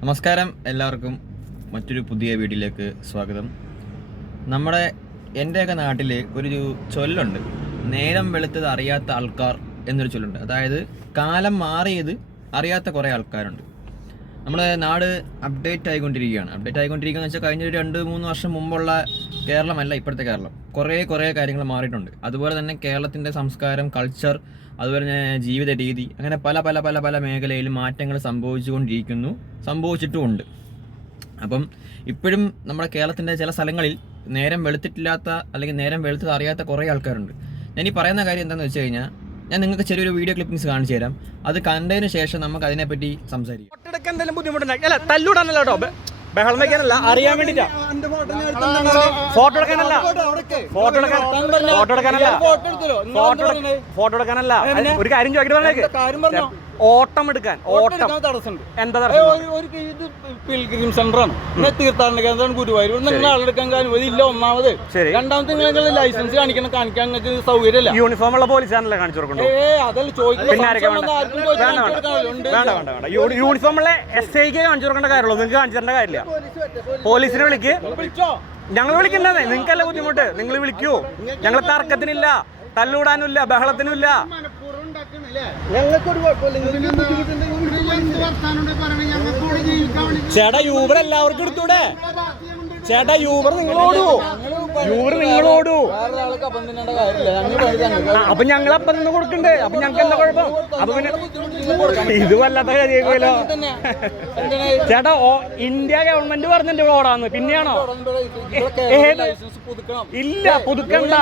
നമസ്കാരം, എല്ലാവർക്കും മറ്റൊരു പുതിയ വീഡിയോയിലേക്ക് സ്വാഗതം. എൻ്റെയൊക്കെ നാട്ടിൽ ഒരു ചൊല്ലുണ്ട്, നേരം വെളുത്തത് അറിയാത്ത ആൾക്കാർ എന്നൊരു ചൊല്ലുണ്ട്. അതായത് കാലം മാറിയത് അറിയാത്ത കുറേ ആൾക്കാരുണ്ട്. നമ്മുടെ നാട് അപ്ഡേറ്റ് ആയിക്കൊണ്ടിരിക്കുകയെന്ന് വെച്ചാൽ കഴിഞ്ഞൊരു 2-3 വർഷം മുമ്പുള്ള കേരളമല്ല ഇപ്പോഴത്തെ കേരളം. കുറേ കാര്യങ്ങൾ മാറിയിട്ടുണ്ട്. അതുപോലെ തന്നെ കേരളത്തിൻ്റെ സംസ്കാരം, കൾച്ചർ, അതുപോലെ തന്നെ ജീവിത രീതി, അങ്ങനെ പല മേഖലയിലും മാറ്റങ്ങൾ സംഭവിച്ചിട്ടുമുണ്ട്. അപ്പം ഇപ്പോഴും നമ്മുടെ കേരളത്തിൻ്റെ ചില സ്ഥലങ്ങളിൽ നേരം വെളുത്തിട്ടില്ലാത്ത അല്ലെങ്കിൽ നേരം വെളുത്തത് അറിയാത്ത കുറേ ആൾക്കാരുണ്ട്. ഞാൻ ഈ പറയുന്ന കാര്യം എന്താണെന്ന് വെച്ച് കഴിഞ്ഞാൽ, ഞാൻ നിങ്ങൾക്ക് ചെറിയൊരു വീഡിയോ ക്ലിപ്പിങ്സ് കാണിച്ചു തരാം. അത് കണ്ടതിന് ശേഷം നമുക്ക് അതിനെപ്പറ്റി സംസാരിക്കാം. എന്തെങ്കിലും ബുദ്ധിമുട്ടുണ്ടായി തല്ലൂടാനല്ലോ കേട്ടോ, ബഹളം വയ്ക്കാനല്ല, അറിയാൻ വേണ്ടിട്ടാ. ഫോട്ടോ എടുക്കാനല്ല. ഒരു കാര്യം ചോദിക്കട്ടെ, ഓട്ടം എടുക്കാൻ എന്താ പിൽഗ്രിം സെന്ററാണ്, തീർത്ഥാടന കേന്ദ്രമാണ് ഗുരുവായൂർ. നിങ്ങൾ ആളെടുക്കാൻ അനുമതിയില്ല. ഒന്നാമത്. രണ്ടാമത്തെ നിങ്ങൾ ലൈസൻസ് കാണിക്കാൻ നിങ്ങൾക്ക് സൗകര്യമില്ല. യൂണിഫോം ഉള്ള പോലീസാണല്ലേ കാണിച്ചു കൊടുക്കണ്ടോ? അതല്ല ചോദിക്കുന്നത്. യൂണിഫോം ഉള്ള SIക്ക് കാണിച്ചു കൊടുക്കേണ്ട കാര്യമുള്ളൂ, നിങ്ങൾക്ക് കാണിച്ചു തരേണ്ട കാര്യമില്ല. പോലീസിനെ വിളിച്ചോ, ഞങ്ങൾ വിളിക്കണ്ടേ? നിങ്ങൾക്കല്ല ബുദ്ധിമുട്ട്, നിങ്ങൾ വിളിക്കൂ. ഞങ്ങൾ തർക്കത്തിനില്ല, തല്ലൂടാനുമില്ല, ബഹളത്തിനുമില്ല. ചേട്ടാ, യൂബർ എല്ലാവർക്കും എടുത്തൂടെ? ചേട്ടാ, യൂബർ നിങ്ങളോടൂ. അപ്പൊ ഞങ്ങൾ അപ്പം നിന്ന് കൊടുക്കണ്ടേ? അപ്പൊ ഞങ്ങൾക്ക് എന്താ കുഴപ്പം? അപ്പൊ പിന്നെ ഇത് വല്ലാത്ത കാര്യമാക്കുമല്ലോ. ചേട്ടാ, ഇന്ത്യ ഗവൺമെന്റ് പറഞ്ഞിട്ട് ഓടാന്ന്, പിന്നെയാണോ? ഇല്ല, പുതുക്കണ്ട.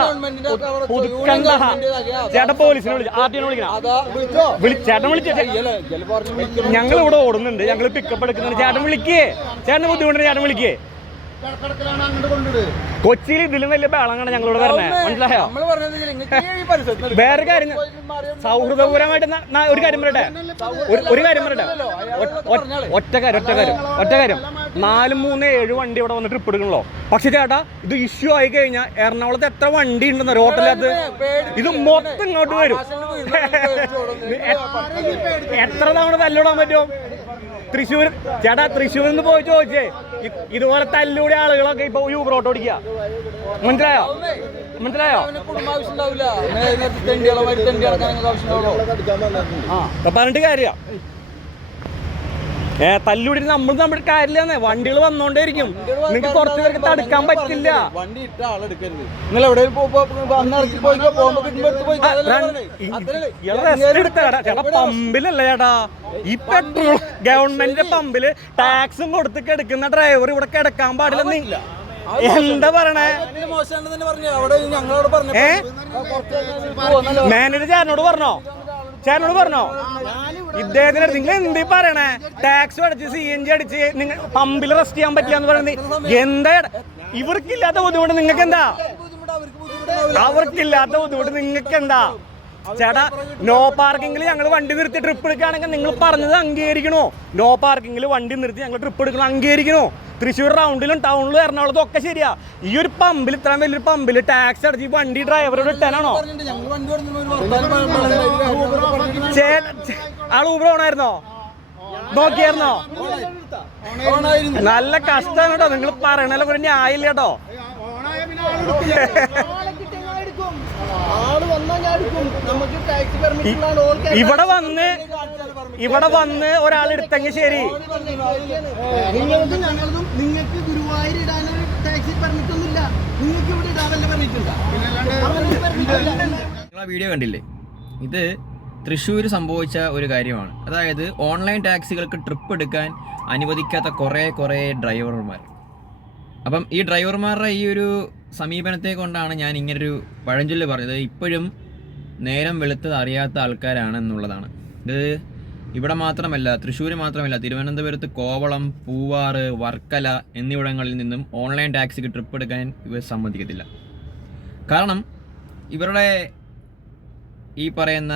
ചേട്ടാ, പോലീസിനെ ആർട്ടിനെ ചേട്ടൻ വിളിച്ചേ. ഞങ്ങൾ ഇവിടെ ഓടുന്നുണ്ട്, ഞങ്ങൾ പിക്കപ്പ് എടുക്കുന്നുണ്ട്. ചേട്ടൻ വിളിക്കേ, ചേട്ടന് ബുദ്ധിമുട്ടുണ്ട്, ചേട്ടൻ വിളിക്കേ. കൊച്ചിയിൽ ഇതിലും വലിയ ബഹളങ്ങളാണ് ഞങ്ങളോട് പറഞ്ഞത്, മനസ്സിലായോ? വേറെ കാര്യം, സൗഹൃദപൂരമായിട്ട് ഒരു കാര്യം പറയട്ടെ. ഒറ്റ കാര്യം 4-3-7 വണ്ടി ഇവിടെ വന്ന് ട്രിപ്പ് എടുക്കണല്ലോ. പക്ഷെ ചേട്ടാ, ഇത് ഇഷ്യൂ ആയി കഴിഞ്ഞാൽ എറണാകുളത്ത് എത്ര വണ്ടി ഉണ്ടെന്ന് റോട്ടിലകത്ത് ഇത് മൊത്തം ഇങ്ങോട്ട് വരും. എത്ര തവണ തല്ലിടാൻ പറ്റും? തൃശ്ശൂർ ചേട്ടാ, തൃശ്ശൂരിൽ നിന്ന് പോയി ചോദിച്ചേ, ഇതുപോലെ തല്ലൂടെ ആളുകളൊക്കെ ഇപ്പൊ യൂബർ ഓട്ടോ ഓടിക്കുക. മനസ്സിലായോ? പറഞ്ഞിട്ട് കാര്യ തല്ലൂടി നമ്മൾ കാര്യമില്ലെന്നേ. വണ്ടികൾ വന്നോണ്ടേയിരിക്കും, നിങ്ങൾക്ക് കുറച്ചു പേർക്ക് തടുക്കാൻ പറ്റില്ല. വണ്ടി ഇട്ട ആളെടുക്കരുത്. നിങ്ങൾ എവിടെ ചേട്ടാ, പമ്പിലല്ല ചേട്ടാ, ഈ പെട്രോൾ ഗവൺമെന്റിന്റെ പമ്പില് ടാക്സും കൊടുത്ത് കിടക്കുന്ന ഡ്രൈവർ ഇവിടെ കിടക്കാൻ പാടില്ല. എന്താ പറയണേ? മാനേജർ ചേട്ടനോട് പറഞ്ഞോ? ഇദ്ദേഹത്തിന് നിങ്ങൾ എന്തീ പറയണേ? ടാക്സ് അടിച്ച് CNG അടിച്ച് നിങ്ങൾ പമ്പിൽ റെസ്റ്റ് ചെയ്യാൻ പറ്റില്ല എന്ന് പറയുന്നത് എന്താ? ഇവർക്കില്ലാത്ത ബുദ്ധിമുട്ട് നിങ്ങൾക്ക് എന്താ? അവർക്കില്ലാത്ത ബുദ്ധിമുട്ട് നിങ്ങൾക്ക് എന്താ? ചേട്ടാ, നോ പാർക്കിങ്ങിൽ ഞങ്ങൾ വണ്ടി നിർത്തി ട്രിപ്പ് എടുക്കുകയാണെങ്കിൽ നിങ്ങൾ പറഞ്ഞത് അംഗീകരിക്കണോ? നോ പാർക്കിങ്ങിൽ വണ്ടി നിർത്തി ഞങ്ങൾ ട്രിപ്പ് എടുക്കണം, അംഗീകരിക്കണോ? തൃശ്ശൂർ റൗണ്ടിലും ടൗണിലും എറണാകുളത്തും ഒക്കെ ശരിയാ. ഈ ഒരു പമ്പിൽ, ഇത്രയും വലിയൊരു പമ്പിൽ ടാക്സ് അടിച്ച് വണ്ടി ഡ്രൈവറോട് ഇട്ടാനാണോ? ആൾ ഊബർ ഓണായിരുന്നോ? നോക്കിയായിരുന്നോ? നല്ല കഷ്ടമാണ് കേട്ടോ, നിങ്ങൾ പറയണല്ലോ ഒരു ന്യായമില്ല കേട്ടോ. ഇവിടെ വന്ന് ഒരാൾ എടുത്തെങ്കിൽ ശരി. നിങ്ങൾക്ക് ഗുരുവായൂർ ഇടാനൊരു ടാക്സി പറഞ്ഞിട്ടൊന്നുമില്ല, നിങ്ങൾക്ക് ഇവിടെ ഇടാനല്ലേ പറഞ്ഞിട്ടുണ്ട്. വീഡിയോ കണ്ടില്ലേ? ഇത് തൃശ്ശൂർ സംഭവിച്ച ഒരു കാര്യമാണ്. അതായത് ഓൺലൈൻ ടാക്സികൾക്ക് ട്രിപ്പ് എടുക്കാൻ അനുവദിക്കാത്ത കുറേ ഡ്രൈവർമാർ. അപ്പം ഈ ഡ്രൈവർമാരുടെ ഈ ഒരു സമീപനത്തെ കൊണ്ടാണ് ഞാൻ ഇങ്ങനൊരു പഴഞ്ചൊല്ല് പറഞ്ഞത്, ഇപ്പോഴും നേരം വെളുത്തത് അറിയാത്ത ആൾക്കാരാണെന്നുള്ളതാണ്. ഇത് ഇവിടെ മാത്രമല്ല, തൃശ്ശൂർ മാത്രമല്ല, തിരുവനന്തപുരത്ത് കോവളം, പൂവാറ്, വർക്കല എന്നിവിടങ്ങളിൽ നിന്നും ഓൺലൈൻ ടാക്സിക്ക് ട്രിപ്പ് എടുക്കാൻ ഇവർ സമ്മതിക്കത്തില്ല. കാരണം ഇവരുടെ ഈ പറയുന്ന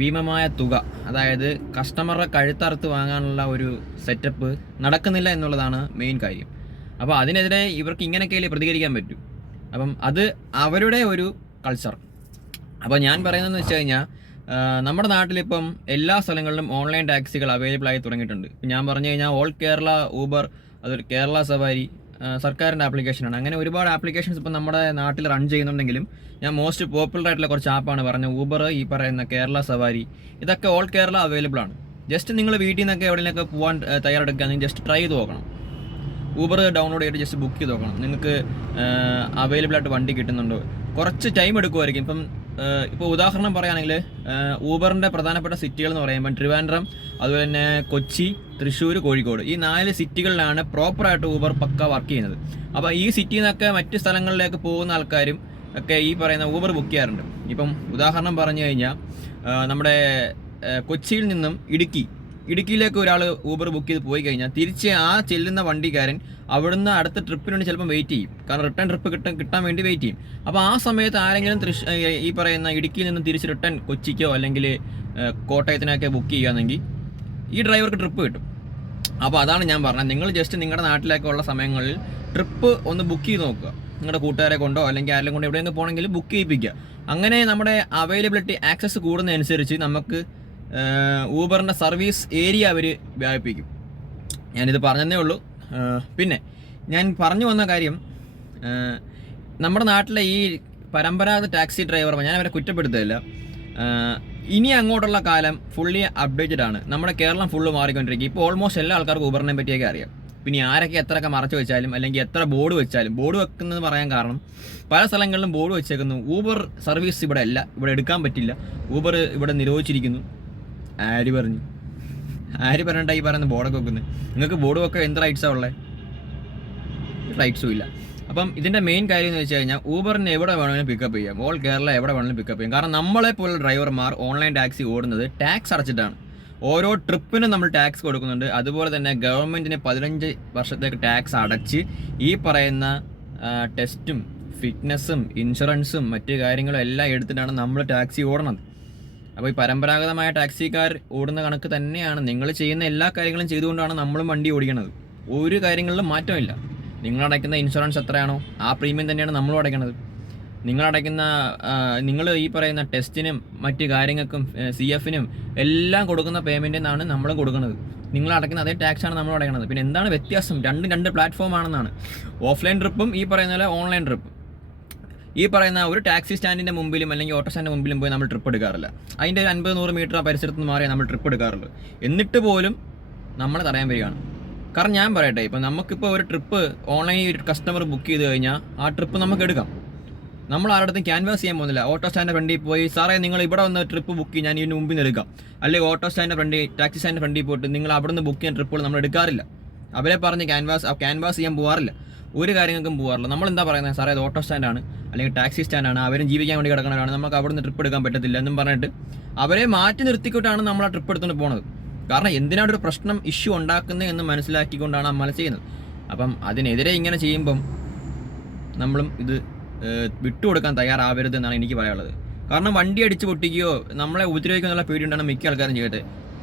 ഭീമമായ തുക, അതായത് കസ്റ്റമറുടെ കഴുത്തറുത്ത് വാങ്ങാനുള്ള ഒരു സെറ്റപ്പ് നടക്കുന്നില്ല എന്നുള്ളതാണ് മെയിൻ കാര്യം. അപ്പോൾ അതിനെതിരെ ഇവർക്ക് ഇങ്ങനെയൊക്കെയല്ലേ പ്രതികരിക്കാൻ പറ്റും. അപ്പം അത് അവരുടെ ഒരു കൾച്ചർ. അപ്പോൾ ഞാൻ പറയുന്നതെന്ന് വെച്ച് കഴിഞ്ഞാൽ, നമ്മുടെ നാട്ടിലിപ്പം എല്ലാ സ്ഥലങ്ങളിലും ഓൺലൈൻ ടാക്സികൾ അവൈലബിൾ ആയി തുടങ്ങിയിട്ടുണ്ട്. ഞാൻ പറഞ്ഞു കഴിഞ്ഞാൽ ഓൾ കേരള ഊബർ, അതൊരു കേരള സവാരി സർക്കാരിൻ്റെ ആപ്ലിക്കേഷനാണ്. അങ്ങനെ ഒരുപാട് ആപ്ലിക്കേഷൻസ് ഇപ്പം നമ്മുടെ നാട്ടിൽ റൺ ചെയ്യുന്നുണ്ടെങ്കിലും ഞാൻ മോസ്റ്റ് പോപ്പുലർ ആയിട്ടുള്ള കുറച്ച് ആപ്പാണ് പറഞ്ഞത്. ഊബർ, ഈ പറയുന്ന കേരള സവാരി, ഇതൊക്കെ ഓൾ കേരള അവൈലബിൾ ആണ്. ജസ്റ്റ് നിങ്ങൾ വീട്ടിൽ നിന്നൊക്കെ എവിടെയൊക്കെ പോകാൻ തയ്യാറെടുക്കുകയാണെങ്കിൽ ജസ്റ്റ് ട്രൈ ചെയ്ത് നോക്കണം. ഊബർ ഡൗൺലോഡ് ചെയ്തിട്ട് ജസ്റ്റ് ബുക്ക് ചെയ്ത് നോക്കണം. നിങ്ങൾക്ക് അവൈലബിൾ ആയിട്ട് വണ്ടി കിട്ടുന്നുണ്ടോ. കുറച്ച് ടൈം എടുക്കുമായിരിക്കും. ഇപ്പോൾ ഉദാഹരണം പറയുകയാണെങ്കിൽ ഊബറിൻ്റെ പ്രധാനപ്പെട്ട സിറ്റികൾ എന്ന് പറയുമ്പോൾ ട്രിവാൻഡ്രം, അതുപോലെ തന്നെ കൊച്ചി, തൃശ്ശൂർ, കോഴിക്കോട്, ഈ 4 സിറ്റികളിലാണ് പ്രോപ്പറായിട്ട് ഊബർ പക്ക വർക്ക് ചെയ്യുന്നത്. അപ്പോൾ ഈ സിറ്റിയിൽ നിന്നൊക്കെ മറ്റ് സ്ഥലങ്ങളിലേക്ക് പോകുന്ന ആൾക്കാരും ഒക്കെ ഈ പറയുന്ന ഊബർ ബുക്ക് ചെയ്യാറുണ്ട്. ഇപ്പം ഉദാഹരണം പറഞ്ഞു കഴിഞ്ഞാൽ നമ്മുടെ കൊച്ചിയിൽ നിന്നും ഇടുക്കിയിലേക്ക് ഒരാൾ ഊബർ ബുക്ക് ചെയ്ത് പോയി കഴിഞ്ഞാൽ തിരിച്ച് ആ ചെല്ലുന്ന വണ്ടിക്കാരൻ അവിടുന്ന് അടുത്ത ട്രിപ്പിന് വേണ്ടി ചിലപ്പോൾ വെയിറ്റ് ചെയ്യും. കാരണം റിട്ടേൺ ട്രിപ്പ് കിട്ടാൻ വേണ്ടി വെയിറ്റ് ചെയ്യും. അപ്പോൾ ആ സമയത്ത് ആരെങ്കിലും ഈ പറയുന്ന ഇടുക്കിയിൽ നിന്നും തിരിച്ച് റിട്ടേൺ കൊച്ചിക്കോ അല്ലെങ്കിൽ കോട്ടയത്തിനൊക്കെ ബുക്ക് ചെയ്യുകയാണെങ്കിൽ ഈ ഡ്രൈവർക്ക് ട്രിപ്പ് കിട്ടും. അപ്പോൾ അതാണ് ഞാൻ പറഞ്ഞത്, നിങ്ങൾ ജസ്റ്റ് നിങ്ങളുടെ നാട്ടിലൊക്കെ ഉള്ള സമയങ്ങളിൽ ട്രിപ്പ് ഒന്ന് ബുക്ക് ചെയ്ത് നോക്കുക. നിങ്ങളുടെ കൂട്ടുകാരെ കൊണ്ടോ അല്ലെങ്കിൽ ആരെങ്കിലും കൊണ്ടോ എവിടെയെങ്കിലും പോകണമെങ്കിൽ ബുക്ക് ചെയ്യിപ്പിക്കുക. അങ്ങനെ നമ്മുടെ അവൈലബിലിറ്റി ആക്സസ് കൂടുന്നതനുസരിച്ച് നമുക്ക് ഊബറിൻ്റെ സർവീസ് ഏരിയ അവർ വ്യാപിപ്പിക്കും. ഞാനിത് പറഞ്ഞതേ ഉള്ളൂ. പിന്നെ ഞാൻ പറഞ്ഞു വന്ന കാര്യം, നമ്മുടെ നാട്ടിലെ ഈ പരമ്പരാഗത ടാക്സി ഡ്രൈവർമാർ, ഞാൻ അവരെ കുറ്റപ്പെടുത്തുകയില്ല, ഇനി അങ്ങോട്ടുള്ള കാലം ഫുള്ളി അപ്ഡേറ്റഡ് ആണ്. നമ്മുടെ കേരളം ഫുള്ള് മാറിക്കൊണ്ടിരിക്കും. ഇപ്പോൾ ഓൾമോസ്റ്റ് എല്ലാ ആൾക്കാർക്കും ഊബറിനെ പറ്റിയൊക്കെ അറിയാം. പിന്നെ ആരൊക്കെ എത്രയൊക്കെ മറച്ചു വെച്ചാലും അല്ലെങ്കിൽ എത്ര ബോർഡ് വെച്ചാലും, ബോർഡ് വെക്കുന്നത് പറയാൻ കാരണം പല സ്ഥലങ്ങളിലും ബോർഡ് വെച്ചേക്കുന്നു, ഊബർ സർവീസ് ഇവിടെ അല്ല, ഇവിടെ എടുക്കാൻ പറ്റില്ല, ഊബർ ഇവിടെ നിരോധിച്ചിരിക്കുന്നു. ആര് പറഞ്ഞിട്ടാണ് ഈ പറയുന്ന ബോർഡൊക്കെ വെക്കുന്നത്? നിങ്ങൾക്ക് ബോർഡ് വെക്കാൻ എന്ത് റൈറ്റ്സാണ് ഉള്ളത്? റൈറ്റ്സും ഇല്ല. അപ്പം ഇതിൻ്റെ മെയിൻ കാര്യം എന്ന് വെച്ച് കഴിഞ്ഞാൽ ഊബറിന് എവിടെ വേണമെങ്കിലും പിക്കപ്പ് ചെയ്യാം. ഓൾ കേരള എവിടെ വേണമെങ്കിലും പിക്കപ്പ് ചെയ്യാം. കാരണം നമ്മളെപ്പോലുള്ള ഡ്രൈവർമാർ ഓൺലൈൻ ടാക്സി ഓടുന്നത് ടാക്സ് അടച്ചിട്ടാണ്. ഓരോ ട്രിപ്പിനും നമ്മൾ ടാക്സ് കൊടുക്കുന്നുണ്ട്. അതുപോലെ തന്നെ ഗവൺമെൻറ്റിന് 15 വർഷത്തേക്ക് ടാക്സ് അടച്ച് ഈ പറയുന്ന ടെസ്റ്റും ഫിറ്റ്നസ്സും ഇൻഷുറൻസും മറ്റു കാര്യങ്ങളും എല്ലാം എടുത്തിട്ടാണ് നമ്മൾ ടാക്സി ഓടണത്. അപ്പോൾ ഈ പരമ്പരാഗതമായ ടാക്സിക്കാർ ഓടുന്ന കണക്ക് തന്നെയാണ് നിങ്ങൾ ചെയ്യുന്ന എല്ലാ കാര്യങ്ങളും ചെയ്തുകൊണ്ടാണ് നമ്മളും വണ്ടി ഓടിക്കണത്. ഒരു കാര്യങ്ങളിലും മാറ്റമില്ല. നിങ്ങളടയ്ക്കുന്ന ഇൻഷുറൻസ് എത്രയാണോ ആ പ്രീമിയം തന്നെയാണ് നമ്മളും അടയ്ക്കുന്നത്. നിങ്ങൾ ഈ പറയുന്ന ടെസ്റ്റിനും മറ്റ് കാര്യങ്ങൾക്കും CF-നും എല്ലാം കൊടുക്കുന്ന പേയ്മെൻറ്റിൽ നിന്നാണ് നമ്മളും കൊടുക്കുന്നത്. നിങ്ങൾ അടയ്ക്കുന്ന അതേ ടാക്സാണ് നമ്മൾ അടയ്ക്കുന്നത്. പിന്നെ എന്താണ് വ്യത്യാസം? രണ്ട് പ്ലാറ്റ്ഫോം ആണെന്നാണ്. ഓഫ്ലൈൻ ട്രിപ്പും ഈ പറയുന്ന പോലെ ഓൺലൈൻ ട്രിപ്പും. ഈ പറയുന്ന ഒരു ടാക്സി സ്റ്റാൻഡിൻ്റെ മുമ്പിലും അല്ലെങ്കിൽ ഓട്ടോ സ്റ്റാൻഡിൻ്റെ മുമ്പിലും പോയി നമ്മൾ ട്രിപ്പ് എടുക്കാറില്ല. അതിൻ്റെ 50-100 മീറ്റർ ആ പരിസരത്ത് നിന്ന് മാറിയാൽ നമ്മൾ ട്രിപ്പ് എടുക്കാറുള്ളൂ. എന്നിട്ട് പോലും നമ്മളെ തടയാൻ വരികയാണ്. കാരണം ഞാൻ പറയട്ടെ, ഇപ്പം നമുക്കിപ്പോൾ ഒരു ട്രിപ്പ് ഓൺലൈനിൽ ഒരു കസ്റ്റമർ ബുക്ക് ചെയ്ത് കഴിഞ്ഞാൽ ആ ട്രിപ്പ് നമുക്ക് എടുക്കാം. നമ്മൾ ആരുടെ ക്യാൻവാസ് ചെയ്യാൻ പോകുന്നില്ല. ഓട്ടോ സ്റ്റാൻഡിൻ്റെ ഫ്രണ്ടിൽ പോയി സാറേ നിങ്ങൾ ഇവിടെ വന്ന് ട്രിപ്പ് ബുക്ക് ചെയ്യും, ഞാൻ ഇതിന് മുമ്പിൽ നിന്ന് എടുക്കാം. അല്ലെങ്കിൽ ഓട്ടോ സ്റ്റാൻഡിൻ്റെ ഫ്രണ്ടിൽ ടാക്സി സ്റ്റാൻഡിൻ്റെ ഫ്രണ്ടിൽ പോയിട്ട് നിങ്ങൾ അവിടെ നിന്ന് ബുക്ക് ചെയ്യാൻ ട്രിപ്പുകൾ നമ്മൾ എടുക്കാറില്ല. അവരെ പറഞ്ഞ് ക്യാൻവാസ് ചെയ്യാൻ പോകാറില്ല. ഒരു കാര്യങ്ങൾക്കും പോകാറില്ല. നമ്മളെന്താ പറയുന്നത്, സാറേ അത് ഓട്ടോ സ്റ്റാൻഡാണ് അല്ലെങ്കിൽ ടാക്സി സ്റ്റാൻഡാണ്, അവരും ജീവിക്കാൻ വേണ്ടി കിടക്കണവരാണ്, നമുക്ക് അവിടെ നിന്ന് ട്രിപ്പ് എടുക്കാൻ പറ്റത്തില്ല എന്നും പറഞ്ഞിട്ട് അവരെ മാറ്റി നിർത്തിക്കൊണ്ടാണ് നമ്മൾ ആ ട്രിപ്പ് എടുത്തുകൊണ്ട് പോകുന്നത്. കാരണം എന്തിനാണ് ഒരു പ്രശ്നം ഇഷ്യൂ ഉണ്ടാക്കുന്നത് എന്ന് മനസ്സിലാക്കിക്കൊണ്ടാണ് നമ്മൾ ചെയ്യുന്നത്. അപ്പം അതിനെതിരെ ഇങ്ങനെ ചെയ്യുമ്പം നമ്മളും ഇത് വിട്ടുകൊടുക്കാൻ തയ്യാറാവരുത് എന്നാണ് എനിക്ക് പറയാനുള്ളത്. കാരണം വണ്ടി അടിച്ച് പൊട്ടിക്കുകയോ നമ്മളെ ഉപദ്രവിക്കുന്നുള്ള പേടിയുണ്ടാണ് മിക്ക ആൾക്കാരും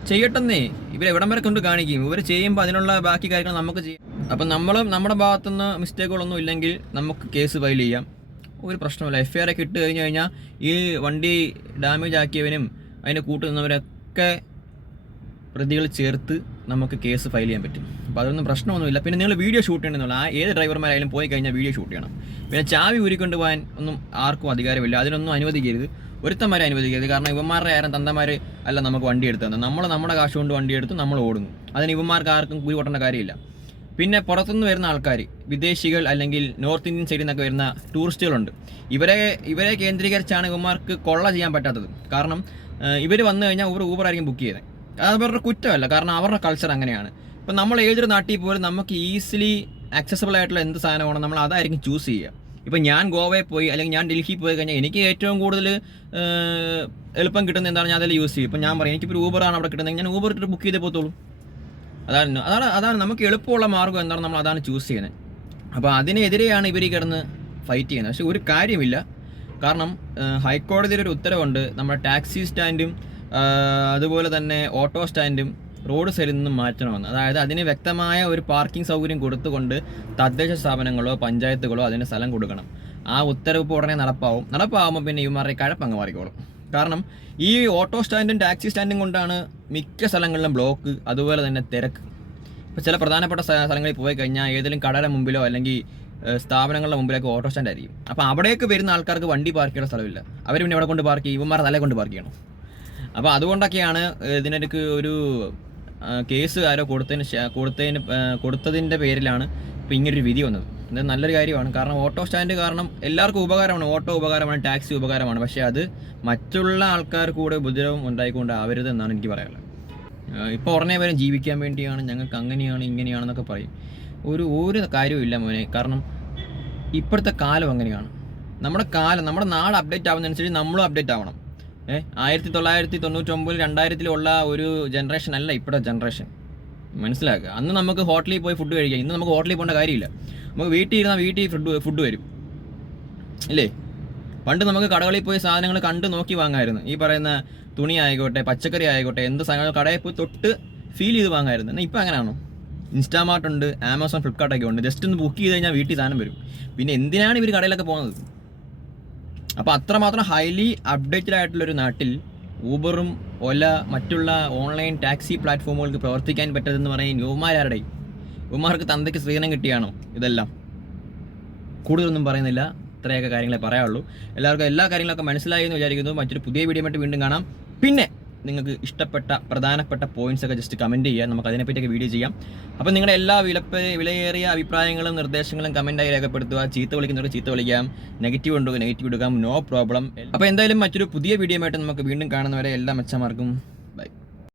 ചെയ്യട്ടെന്നേ. ഇവരെവിടം വരെ കൊണ്ട് കാണിക്കും. ഇവർ ചെയ്യുമ്പോൾ അതിനുള്ള ബാക്കി കാര്യങ്ങൾ നമുക്ക് ചെയ്യാം. അപ്പം നമ്മളും നമ്മുടെ ഭാഗത്തുനിന്ന് മിസ്റ്റേക്കുകളൊന്നും ഇല്ലെങ്കിൽ നമുക്ക് കേസ് ഫയൽ ചെയ്യാം. ഒരു പ്രശ്നമില്ല. FIR ഒക്കെ ഇട്ട് കഴിഞ്ഞാൽ ഈ വണ്ടി ഡാമേജ് ആക്കിയവനും അതിൻ്റെ കൂട്ടുനിന്നവരൊക്കെ പ്രതികൾ ചേർത്ത് നമുക്ക് കേസ് ഫയൽ ചെയ്യാൻ പറ്റും. അപ്പോൾ അതൊന്നും പ്രശ്നമൊന്നുമില്ല. പിന്നെ നിങ്ങൾ വീഡിയോ ഷൂട്ട് ചെയ്യണമെന്നുള്ള ഏത് ഡ്രൈവർമാരായാലും പോയി കഴിഞ്ഞാൽ വീഡിയോ ഷൂട്ട് ചെയ്യണം. പിന്നെ ചാവി ഊരിക്കൊണ്ട് പോകാൻ ഒന്നും ആർക്കും അധികാരമില്ല. അതിനൊന്നും അനുവദിക്കരുത്. ഒരുത്തന്മാരെ അനുവദിക്കരുത്. കാരണം ഇവന്മാരുടെ ആരും തന്തമാർ അല്ല നമുക്ക് വണ്ടി എടുത്തു തന്നെ. നമ്മുടെ കാശ് കൊണ്ട് വണ്ടി എടുത്ത് നമ്മൾ ഓടുന്നു. അതിന് ഇവന്മാർക്ക് ആർക്കും കൂലി കൊട്ടേണ്ട കാര്യമില്ല. പിന്നെ പുറത്തുനിന്ന് വരുന്ന ആൾക്കാർ, വിദേശികൾ അല്ലെങ്കിൽ നോർത്ത് ഇന്ത്യൻ സൈഡിൽ നിന്നൊക്കെ വരുന്ന ടൂറിസ്റ്റുകളുണ്ട്. ഇവരെ കേന്ദ്രീകരിച്ചാണ് ഇവന്മാർക്ക് കൊള്ള ചെയ്യാൻ പറ്റാത്തത്. കാരണം ഇവർ വന്നു കഴിഞ്ഞാൽ ഊബർ ആയിരിക്കും ബുക്ക് ചെയ്തത്. അത് അവരുടെ കുറ്റമല്ല. കാരണം അവരുടെ കൾച്ചർ അങ്ങനെയാണ്. ഇപ്പം നമ്മൾ ഏതൊരു നാട്ടിൽ പോലും നമുക്ക് ഈസിലി ആക്സസിബിൾ ആയിട്ടുള്ള എന്ത് സാധനമാണോ നമ്മൾ അതായിരിക്കും ചൂസ് ചെയ്യുക. ഇപ്പം ഞാൻ ഗോവയിൽ പോയി അല്ലെങ്കിൽ ഞാൻ ഡൽഹിയിൽ പോയി കഴിഞ്ഞാൽ എനിക്ക് ഏറ്റവും കൂടുതൽ എളുപ്പം കിട്ടുന്നത് എന്താണ്, ഞാൻ അതിൽ യൂസ് ചെയ്യും. ഇപ്പം ഞാൻ പറയും എനിക്കിപ്പോൾ ഊബറാണ് അവിടെ കിട്ടുന്നത്, ഞാൻ ഊബർ ഇട്ട് ബുക്ക് ചെയ്തേ പോകത്തുള്ളൂ. അതാണ് നമുക്ക് എളുപ്പമുള്ള മാർഗ്ഗം എന്താണ്, നമ്മൾ അതാണ് ചൂസ് ചെയ്യുന്നത്. അപ്പോൾ അതിനെതിരെയാണ് ഇവർ കിടന്ന് ഫൈറ്റ് ചെയ്യുന്നത്. പക്ഷേ ഒരു കാര്യമില്ല. കാരണം ഹൈക്കോടതിയുടെ ഒരു ഉത്തരവുണ്ട്, നമ്മുടെ ടാക്സി സ്റ്റാൻഡും അതുപോലെ തന്നെ ഓട്ടോ സ്റ്റാൻഡും റോഡ് സൈഡിൽ നിന്നും മാറ്റണമെന്ന്. അതായത് അതിന് വ്യക്തമായ ഒരു പാർക്കിംഗ് സൗകര്യം കൊടുത്തുകൊണ്ട് തദ്ദേശ സ്ഥാപനങ്ങളോ പഞ്ചായത്തുകളോ അതിന് സ്ഥലം കൊടുക്കണം. ആ ഉത്തരവ് ഇപ്പോൾ ഉടനെ നടപ്പാവുമ്പോൾ പിന്നെ ഇവന്മാരുടെ കഴപ്പങ്ങ് മാറിക്കോളും. കാരണം ഈ ഓട്ടോ സ്റ്റാൻഡും ടാക്സി സ്റ്റാൻഡും കൊണ്ടാണ് മിക്ക സ്ഥലങ്ങളിലും ബ്ലോക്ക്, അതുപോലെ തന്നെ തിരക്ക്. ഇപ്പോൾ ചില പ്രധാനപ്പെട്ട സ്ഥലങ്ങളിൽ പോയി കഴിഞ്ഞാൽ ഏതെങ്കിലും കടയുടെ മുമ്പിലോ അല്ലെങ്കിൽ സ്ഥാപനങ്ങളുടെ മുമ്പിലൊക്കെ ഓട്ടോ സ്റ്റാൻഡ് ആയിരിക്കും. അപ്പോൾ അവിടേക്ക് വരുന്ന ആൾക്കാർക്ക് വണ്ടി പാർക്ക് ചെയ്യുന്ന സ്ഥലമില്ല. അവർ പിന്നെ എവിടെ കൊണ്ട് പാർക്ക് ചെയ്യും? ഇവന്മാർ തലേ കൊണ്ട് പാർക്ക് ചെയ്യണം. അപ്പോൾ അതുകൊണ്ടൊക്കെയാണ് ഇതിനൊക്കെ ഒരു കേസ് ആരോ കൊടുത്തതിൻ്റെ പേരിലാണ് ഇപ്പോൾ ഇങ്ങനൊരു വിധി വന്നത്. ഇത് നല്ലൊരു കാര്യമാണ്. കാരണം ഓട്ടോ സ്റ്റാൻഡ് കാരണം എല്ലാവർക്കും ഉപകാരമാണ്. ഓട്ടോ ഉപകാരമാണ്, ടാക്സി ഉപകാരമാണ്. പക്ഷേ അത് മറ്റുള്ള ആൾക്കാർക്ക് കൂടെ ഉപദ്രവം ഉണ്ടായിക്കൊണ്ടാവരുത് എന്നാണ് എനിക്ക് പറയാനുള്ളത്. ഇപ്പോൾ ഉടനെ വരെ ജീവിക്കാൻ വേണ്ടിയാണ്, ഞങ്ങൾക്ക് അങ്ങനെയാണ് ഇങ്ങനെയാണെന്നൊക്കെ പറയും. ഒരു കാര്യവും മോനെ. കാരണം ഇപ്പോഴത്തെ കാലം അങ്ങനെയാണ്. നമ്മുടെ നാട് അപ്ഡേറ്റ് ആവുന്നതനുസരിച്ച് നമ്മളും അപ്ഡേറ്റ് ആവണം. 1999 2000 ഒരു ജനറേഷൻ അല്ല ഇപ്പോഴത്തെ ജനറേഷൻ. മനസ്സിലാക്കുക. അന്ന് നമുക്ക് ഹോട്ടലിൽ പോയി ഫുഡ് കഴിക്കാം. ഇന്ന് നമുക്ക് ഹോട്ടലിൽ പോകേണ്ട കാര്യമില്ല. നമുക്ക് വീട്ടിൽ ഇരുന്നാൽ വീട്ടിൽ ഫുഡ് വരും ഇല്ലേ? പണ്ട് നമുക്ക് കടകളിൽ പോയി സാധനങ്ങൾ കണ്ട് നോക്കി വാങ്ങാമായിരുന്നു. ഈ പറയുന്ന തുണി ആയിക്കോട്ടെ, പച്ചക്കറി ആയിക്കോട്ടെ, എന്ത് സാധനങ്ങൾ കടയിൽ പോയി തൊട്ട് ഫീൽ ചെയ്ത് വാങ്ങാമായിരുന്നു. എന്നാൽ ഇപ്പം അങ്ങനെയാണോ? ഇൻസ്റ്റാമാർട്ട് ഉണ്ട്, ആമസോൺ, ഫ്ലിപ്കാർട്ടൊക്കെ ഉണ്ട്. ജസ്റ്റ് ഒന്ന് ബുക്ക് ചെയ്ത് കഴിഞ്ഞാൽ വീട്ടിൽ സാധനം വരും. പിന്നെ എന്തിനാണ് ഇവർ കടയിലൊക്കെ പോകുന്നത്? അപ്പോൾ അത്രമാത്രം ഹൈലി അപ്ഡേറ്റഡ് ആയിട്ടുള്ളൊരു നാട്ടിൽ ഊബറും ഒല മറ്റുള്ള ഓൺലൈൻ ടാക്സി പ്ലാറ്റ്ഫോമുകൾക്ക് പ്രവർത്തിക്കാൻ പറ്റതെന്ന് പറയും യുവമാരുടെ. യുവമാർക്ക് തന്തയ്ക്ക് സ്ത്രീധനം കിട്ടിയാണോ ഇതെല്ലാം? കൂടുതലൊന്നും പറയുന്നില്ല. ഇത്രയൊക്കെ കാര്യങ്ങളെ പറയാനുള്ളൂ. എല്ലാവർക്കും എല്ലാ കാര്യങ്ങളൊക്കെ മനസ്സിലായി എന്ന് വിചാരിക്കുന്നു. മറ്റൊരു പുതിയ വീഡിയോ ആയിട്ട് വീണ്ടും കാണാം. പിന്നെ നിങ്ങൾക്ക് ഇഷ്ടപ്പെട്ട പ്രധാനപ്പെട്ട പോയിന്റ്സ് ഒക്കെ ജസ്റ്റ് കമൻറ്റ് ചെയ്യുക. നമുക്ക് അതിനെപ്പറ്റിയൊക്കെ വീഡിയോ ചെയ്യാം. അപ്പോൾ നിങ്ങളുടെ എല്ലാ വിലയേറിയ അഭിപ്രായങ്ങളും നിർദ്ദേശങ്ങളും കമൻറ്റായി രേഖപ്പെടുത്തുക. ചീത്ത വിളിക്കുന്നവർക്ക് ചീത്ത വിളിക്കാം, നെഗറ്റീവ് ഉണ്ടോ നെഗറ്റീവ് എടുക്കാം, നോ പ്രോബ്ലം. അപ്പോൾ എന്തായാലും മറ്റൊരു പുതിയ വീഡിയോ ആയിട്ട് നമുക്ക് വീണ്ടും കാണുന്നവരെ എല്ലാ മച്ചന്മാർക്കും